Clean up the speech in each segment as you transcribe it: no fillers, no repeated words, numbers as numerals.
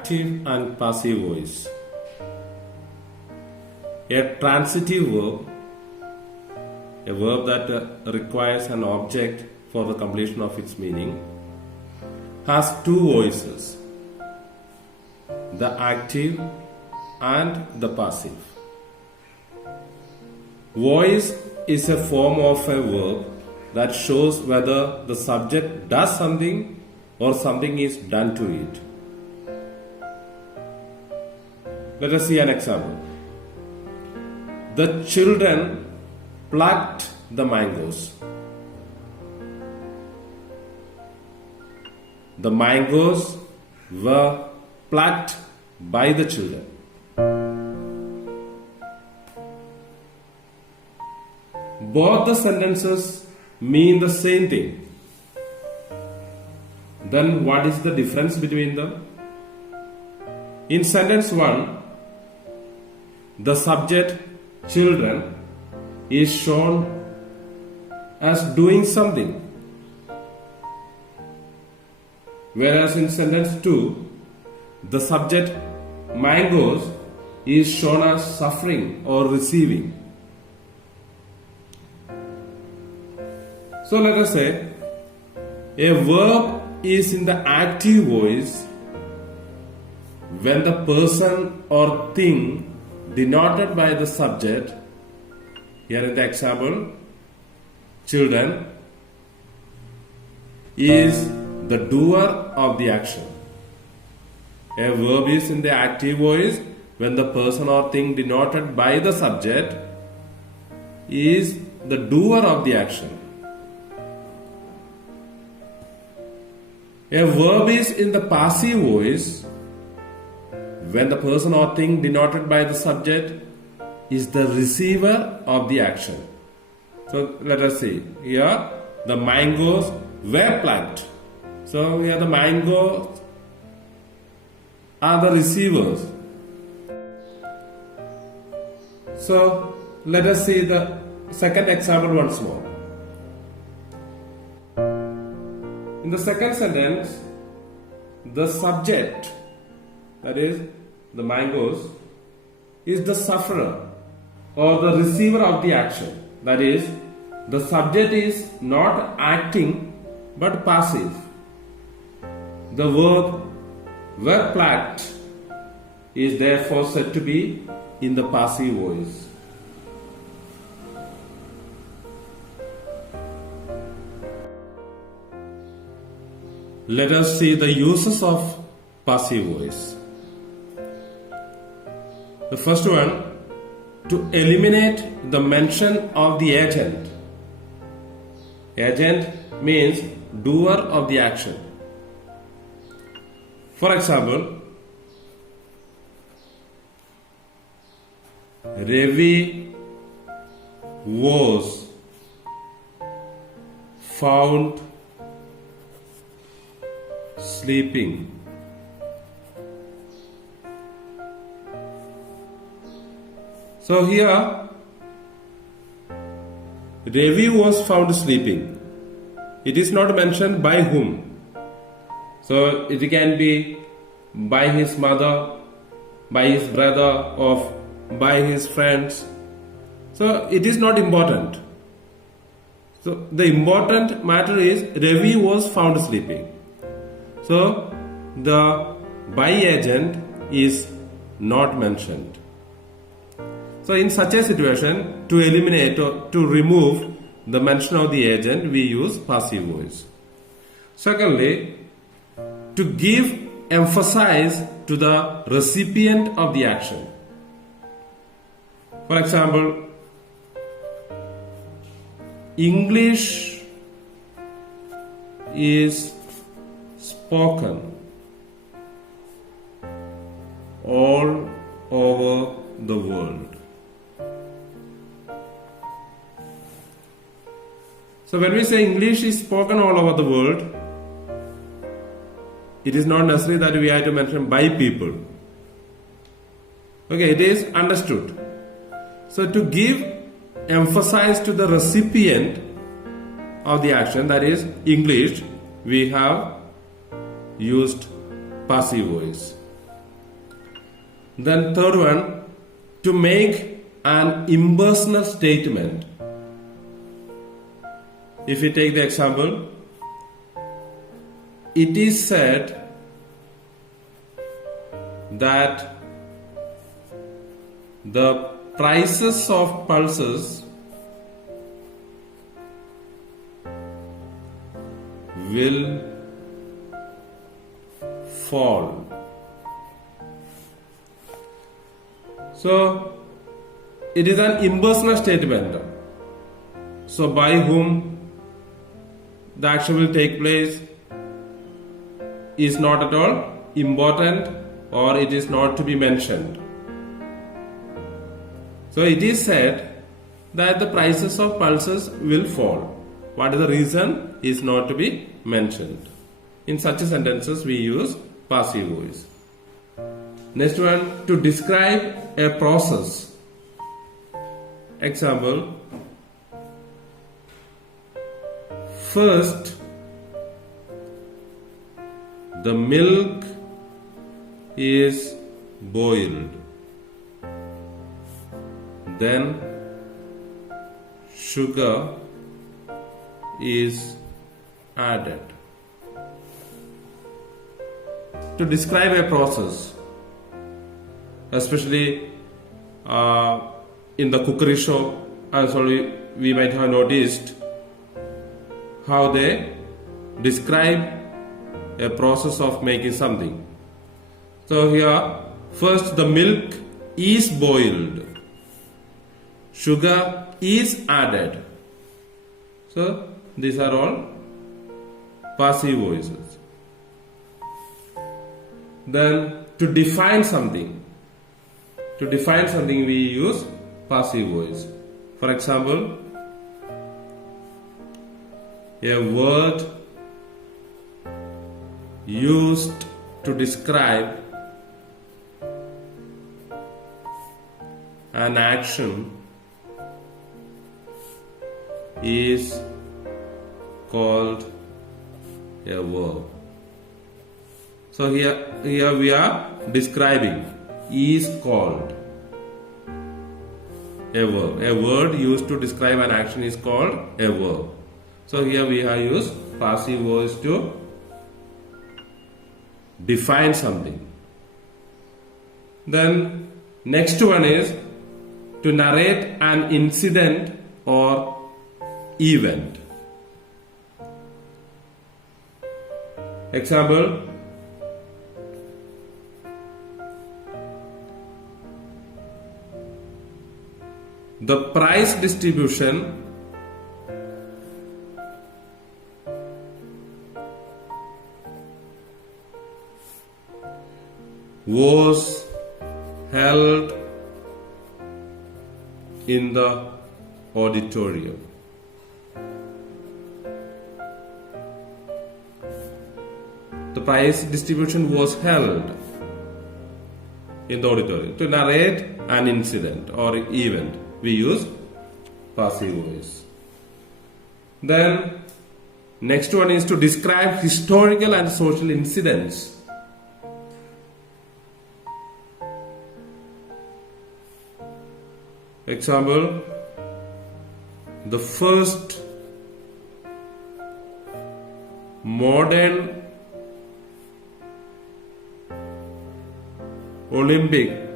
active and passive voice. A transitive verb, a verb that requires an object for the completion of its meaning, has two voices, the active and the passive. Voice is a form of a verb that shows whether the subject does something or something is done to it. Let us see an example. The children plucked the mangoes. The mangoes were plucked by the children. Both the sentences mean the same thing. Then what is the difference between them? In sentence 1, the subject children is shown as doing something, whereas in sentence 2, the subject mangoes is shown as suffering or receiving. So let us say a verb is in the active voice when the person or thing denoted by the subject, here in the example, children, is the doer of the action. A verb is in the active voice when the person or thing denoted by the subject is the doer of the action. A verb is in the passive voice when the person or thing denoted by the subject is the receiver of the action. So let us see. Here the mangoes were plucked. So here the mangoes are the receivers. So let us see the second example once more. In the second sentence, the subject, that is the mangoes, is the sufferer or the receiver of the action. That is, the subject is not acting but passive. The verb were plucked is therefore said to be in the passive voice. Let us see the uses of passive voice. The first one, to eliminate the mention of the agent. Agent means doer of the action. For example, Ravi was found sleeping. So here, Ravi was found sleeping. It is not mentioned by whom. So it can be by his mother, by his brother, or by his friends. So it is not important. So the important matter is Ravi was found sleeping. So the by agent is not mentioned. So in such a situation, to eliminate or to remove the mention of the agent, we use passive voice. Secondly, to give emphasis to the recipient of the action. For example, English is spoken all over the world. So when we say English is spoken all over the world, it is not necessary that we have to mention by people. Okay, it is understood. So to give emphasis to the recipient of the action, that is English, we have used passive voice. Then third one, to make an impersonal statement. If we take the example, it is said that the prices of pulses will fall. So it is an impersonal statement. So by whom the action will take place is not at all important, or it is not to be mentioned. So it is said that the prices of pulses will fall. What is the reason is not to be mentioned. In such sentences we use passive voice. Next one, to describe a process. Example, first the milk is boiled, then sugar is added. To describe a process, especially in the cookery show, we might have noticed how they describe a process of making something. So here, first the milk is boiled, sugar is added. So these are all passive voices. Then to define something we use passive voice. For example, a word used to describe an action is called a verb. So here we are describing is called a verb. A word used to describe an action is called a verb. So here we have used passive voice to define something. Then next one is to narrate an incident or event. Example, the price distribution was held in the auditorium. The prize distribution was held in the auditorium. To narrate an incident or event, we use passive voice. Then next one is to describe historical and social incidents. Example, the first modern Olympic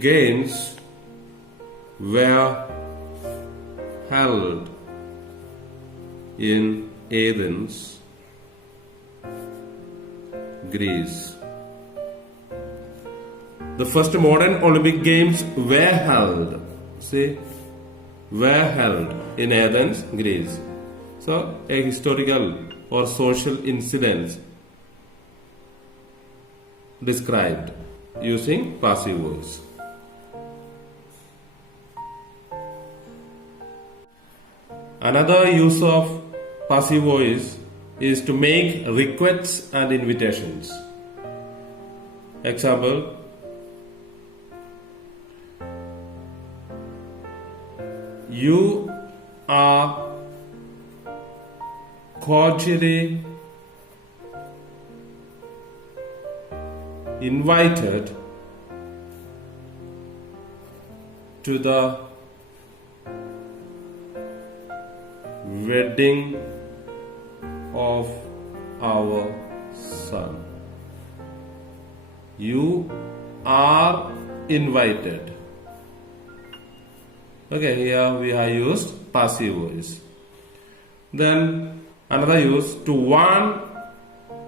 Games were held in Athens, Greece. The first modern Olympic Games were held. See, were held in Athens, Greece. So, a historical or social incidents described using passive voice. Another use of passive voice is to make requests and invitations. Example, you are cordially invited to the wedding of our son. You are invited. Okay, here we have used passive voice. Then another use, to warn,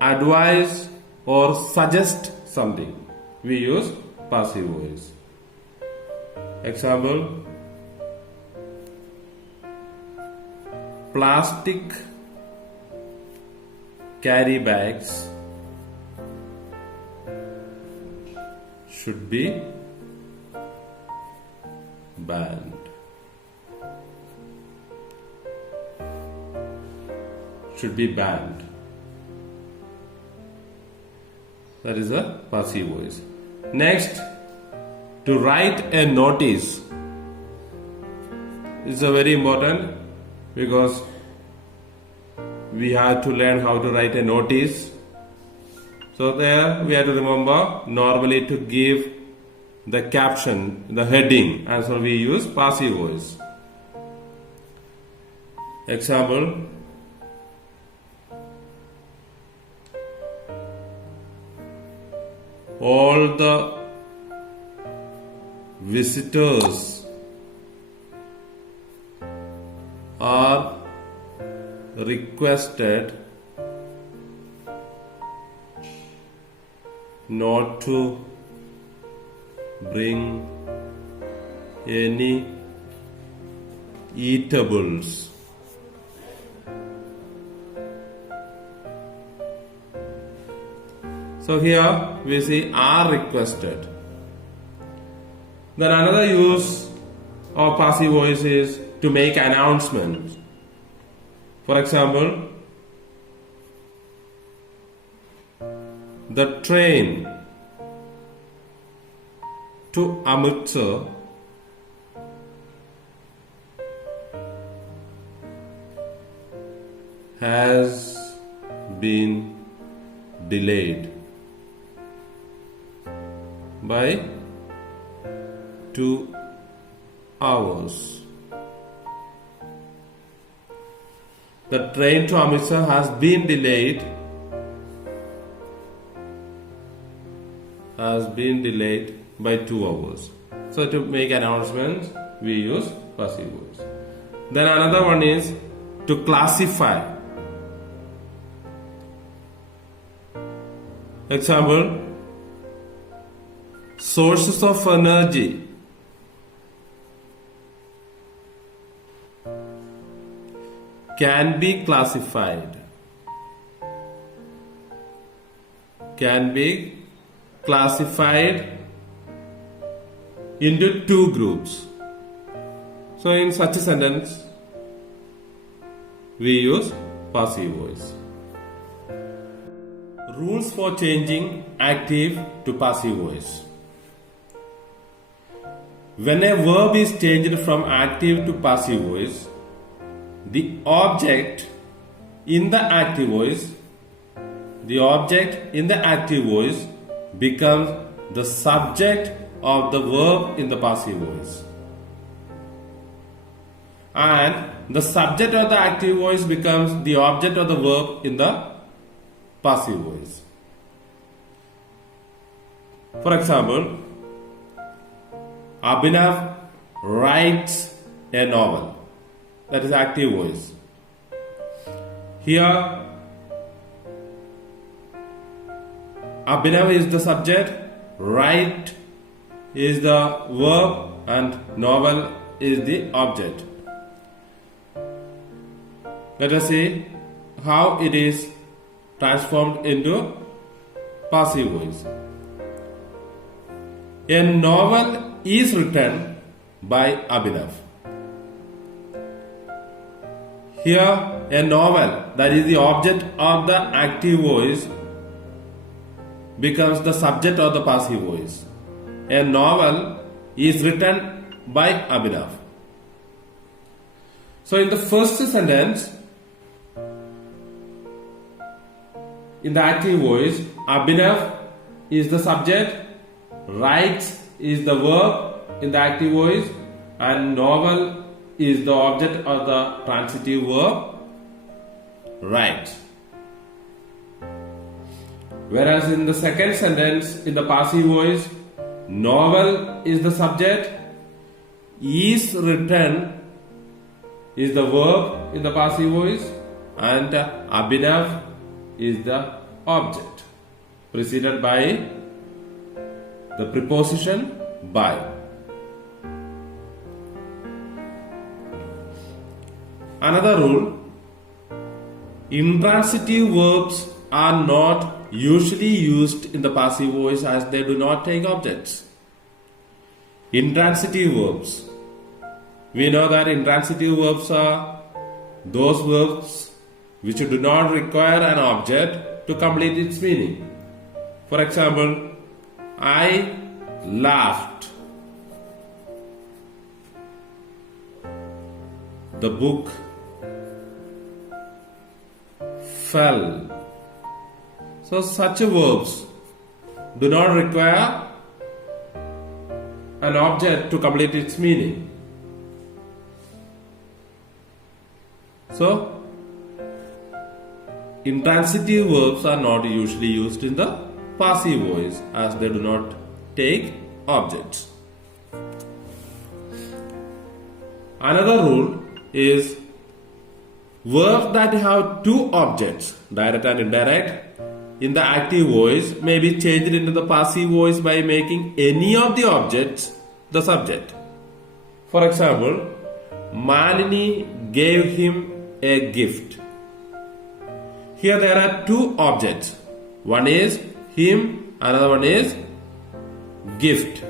advise or suggest something. We use passive voice. Example, plastic carry bags should be banned. Should be banned. That is a passive voice. Next, to write a notice is a very important, because we have to learn how to write a notice. So there we have to remember, normally to give the caption, the heading, and so we use passive voice. Example, all the visitors are requested not to bring any eatables. So here we see are requested. Then another use of passive voice is to make announcements. For example, the train to Amritsar has been delayed by 2 hours. The train to Amritsar has been delayed. By 2 hours. So to make announcements, we use passive voice. Then another one is to classify. Example, sources of energy can be classified. Into 2 groups. So in such a sentence, we use passive voice. Rules for changing active to passive voice. When a verb is changed from active to passive voice, the object in the active voice becomes the subject of the verb in the passive voice, and the subject of the active voice becomes the object of the verb in the passive voice. For example, Abhinav writes a novel. That is active voice. Here, Abhinav is the subject, write is the verb, and novel is the object. Let us see how it is transformed into passive voice. A novel is written by Abhinav. Here, a novel, that is the object of the active voice, becomes the subject of the passive voice. A novel is written by Abhinav. So in the first sentence, in the active voice, Abhinav is the subject, writes is the verb in the active voice, and novel is the object or the transitive verb write. Whereas in the second sentence in the passive voice, novel is the subject, is written is the verb in the passive voice, and Abhinav is the object preceded by the preposition by. Another rule: intransitive verbs are not usually used in the passive voice as they do not take objects. Intransitive verbs. We know that intransitive verbs are those verbs which do not require an object to complete its meaning. For example, I laughed. The book fell. So such verbs do not require an object to complete its meaning. So intransitive verbs are not usually used in the passive voice as they do not take objects. Another rule is verbs that have two objects, direct and indirect, in the active voice may be changed into the passive voice by making any of the objects the subject. For example, Malini gave him a gift. Here there are two objects. One is him, another one is gift.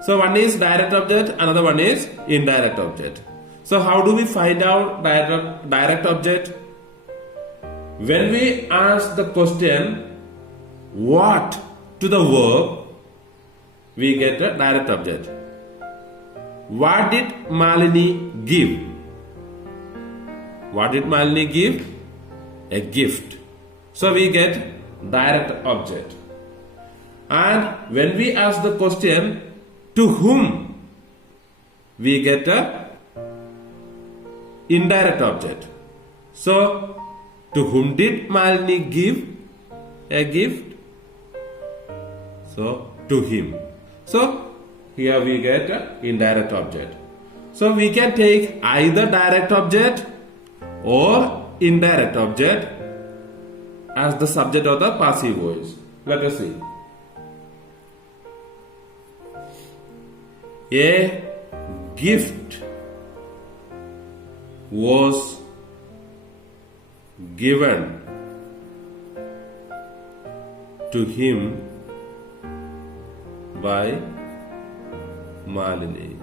So one is direct object, another one is indirect object. So how do we find out direct object? When we ask the question what to the verb, we get a direct object. What did Malini give? What did Malini give? A gift. So we get direct object. And when we ask the question to whom, we get a indirect object. So to whom did Malini give a gift? So to him. So here we get an indirect object. So we can take either direct object or indirect object as the subject of the passive voice. Let us see. A gift was given to him by Malini.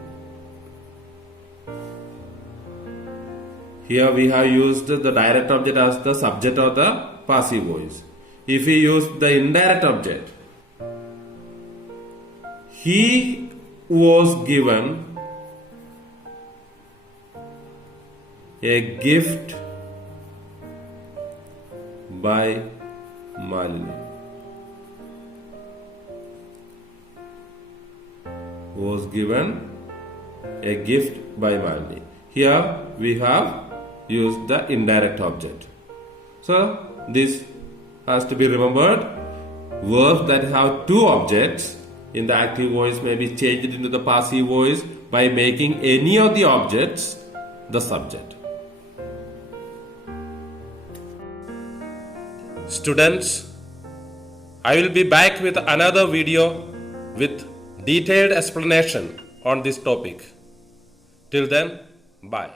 Here we have used the direct object as the subject of the passive voice. If we use the indirect object, he was given a gift by Malini. Was given a gift by Malini. Here we have used the indirect object. So this has to be remembered. Verbs that have two objects in the active voice may be changed into the passive voice by making any of the objects the subject. Students, I will be back with another video with detailed explanation on this topic. Till then, bye.